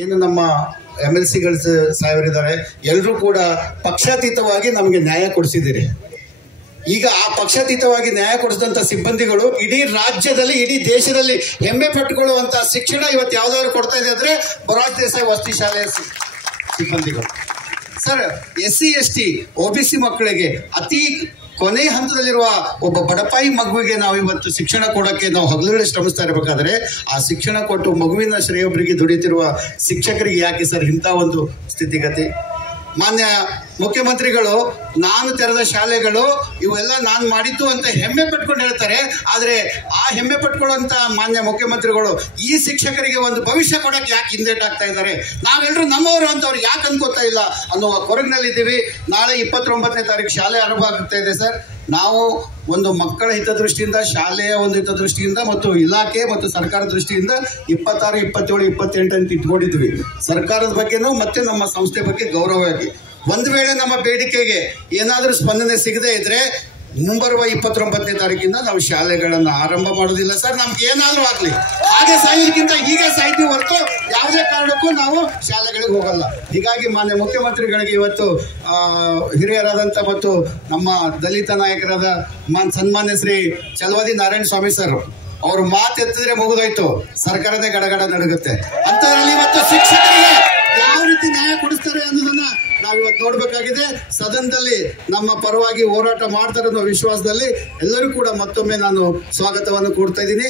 ಏನು ನಮ್ಮ MLCಗಳು ಸಾಹೇಬರಿದ್ದಾರೆ, ಎಲ್ಲರೂ ಕೂಡ ಪಕ್ಷಾತೀತವಾಗಿ ನಮಗೆ ನ್ಯಾಯ ಕೊಡಿಸಿದ್ದೀರಿ. ಈಗ ಆ ಪಕ್ಷಾತೀತವಾಗಿ ನ್ಯಾಯ ಕೊಡಿಸಿದಂಥ ಸಿಬ್ಬಂದಿಗಳು ಇಡೀ ರಾಜ್ಯದಲ್ಲಿ, ಇಡೀ ದೇಶದಲ್ಲಿ ಹೆಮ್ಮೆ ಪಟ್ಟುಕೊಳ್ಳುವಂಥ ಶಿಕ್ಷಣ ಇವತ್ತು ಯಾವ್ದಾದ್ರು ಕೊಡ್ತಾ ಇದೆ ಅಂದರೆ ಮೊರಾರ್ಜಿ ದೇಸಾಯಿ ವಸತಿ ಶಾಲೆಯ ಸಿಬ್ಬಂದಿಗಳು. ಸರ್, SC ST OBC ಮಕ್ಕಳಿಗೆ ಅತಿ ಕೊನೆ ಹಂತದಲ್ಲಿರುವ ಒಬ್ಬ ಬಡಪಾಯಿ ಮಗುವಿಗೆ ನಾವು ಇವತ್ತು ಶಿಕ್ಷಣ ಕೊಡೋಕ್ಕೆ ನಾವು ಹಗಲಿರುಳು ಶ್ರಮಿಸ್ತಾ ಇರಬೇಕಾದ್ರೆ ಆ ಶಿಕ್ಷಣ ಕೊಟ್ಟು ಮಗುವಿನ ಶ್ರೇಯೋಬ್ಬರಿಗೆ ದುಡಿತಿರುವ ಶಿಕ್ಷಕರಿಗೆ ಯಾಕೆ ಸರ್ ಇಂಥ ಒಂದು ಸ್ಥಿತಿಗತಿ? ಮಾನ್ಯ ಮುಖ್ಯಮಂತ್ರಿಗಳು ನಾನು ತೆರೆದ ಶಾಲೆಗಳು ಇವೆಲ್ಲ ನಾನು ಮಾಡಿದ್ದು ಅಂತ ಹೆಮ್ಮೆ ಪಟ್ಕೊಂಡು ಹೇಳ್ತಾರೆ. ಆದರೆ ಆ ಹೆಮ್ಮೆ ಪಟ್ಕೊಳ್ಳುವಂಥ ಮಾನ್ಯ ಮುಖ್ಯಮಂತ್ರಿಗಳು ಈ ಶಿಕ್ಷಕರಿಗೆ ಒಂದು ಭವಿಷ್ಯ ಕೊಡೋಕೆ ಯಾಕೆ ಹಿಂದೇಟಾಗ್ತಾ ಇದ್ದಾರೆ? ನಾವೆಲ್ಲರೂ ನಮ್ಮವರು ಅಂತವ್ರು ಯಾಕೆ ಅನ್ಕೋತಾ ಇಲ್ಲ ಅನ್ನುವ ಕೊರಗಿನಲ್ಲಿದ್ದೀವಿ. ನಾಳೆ 29ನೇ ತಾರೀಕು ಶಾಲೆ ಆರಂಭ ಆಗ್ತಾ ಇದೆ ಸರ್. ನಾವು ಒಂದು ಮಕ್ಕಳ ಹಿತದೃಷ್ಟಿಯಿಂದ, ಶಾಲೆಯ ಒಂದು ಹಿತದೃಷ್ಟಿಯಿಂದ ಮತ್ತು ಇಲಾಖೆ ಮತ್ತು ಸರ್ಕಾರದ ದೃಷ್ಟಿಯಿಂದ 26, 27, 28 ಅಂತ ಇಟ್ಕೊಂಡಿದ್ವಿ. ಸರ್ಕಾರದ ಬಗ್ಗೆನೂ ಮತ್ತೆ ನಮ್ಮ ಸಂಸ್ಥೆ ಬಗ್ಗೆ ಗೌರವವಾಗಿ ಒಂದು ವೇಳೆ ನಮ್ಮ ಬೇಡಿಕೆಗೆ ಏನಾದರೂ ಸ್ಪಂದನೆ ಸಿಗದೇ ಇದ್ರೆ ಮುಂಬರುವ 29ನೇ ತಾರೀಕಿಂದ ನಾವು ಶಾಲೆಗಳನ್ನು ಆರಂಭ ಮಾಡೋದಿಲ್ಲ ಸರ್. ನಮ್ಗೆ ಏನಾದರೂ ಆಗಲಿ, ಹಾಗೆ ಸಾಯೋದಕ್ಕಿಂತ ಹೀಗೆ ಸಾಯ್ತೀವಿ ಹೊರತು ಯಾವುದೇ ಕಾರಣಕ್ಕೂ ನಾವು ಶಾಲೆಗಳಿಗೆ ಹೋಗಲ್ಲ. ಹೀಗಾಗಿ ಮಾನ್ಯ ಮುಖ್ಯಮಂತ್ರಿಗಳಿಗೆ ಇವತ್ತು ಹಿರಿಯರಾದಂಥ ಮತ್ತು ನಮ್ಮ ದಲಿತ ನಾಯಕರಾದ ಸನ್ಮಾನ್ಯ ಶ್ರೀ ಚಲವಾದಿ ನಾರಾಯಣ ಸ್ವಾಮಿ ಸರ್ ಅವರು ಮಾತೆತ್ತಿದ್ರೆ ಮುಗಿದೋಯ್ತು, ಸರ್ಕಾರದೇ ಗಡಗಡ ನಡುಗುತ್ತೆ. ಅಂತದ್ರಲ್ಲಿ ಇವತ್ತು ಶಿಕ್ಷಕರಿಗೆ ಯಾವ ರೀತಿ ನ್ಯಾಯ ಕೊಡಿಸ್ತಾರೆ ಅನ್ನೋದನ್ನ ನಾವಿವತ್ತು ನೋಡ್ಬೇಕಾಗಿದೆ. ಸದನದಲ್ಲಿ ನಮ್ಮ ಪರವಾಗಿ ಹೋರಾಟ ಮಾಡ್ತಾರೆ ಅನ್ನೋ ವಿಶ್ವಾಸದಲ್ಲಿ ಎಲ್ಲರೂ ಕೂಡ ಮತ್ತೊಮ್ಮೆ ನಾನು ಸ್ವಾಗತವನ್ನು ಕೊಡ್ತಾ ಇದ್ದೀನಿ.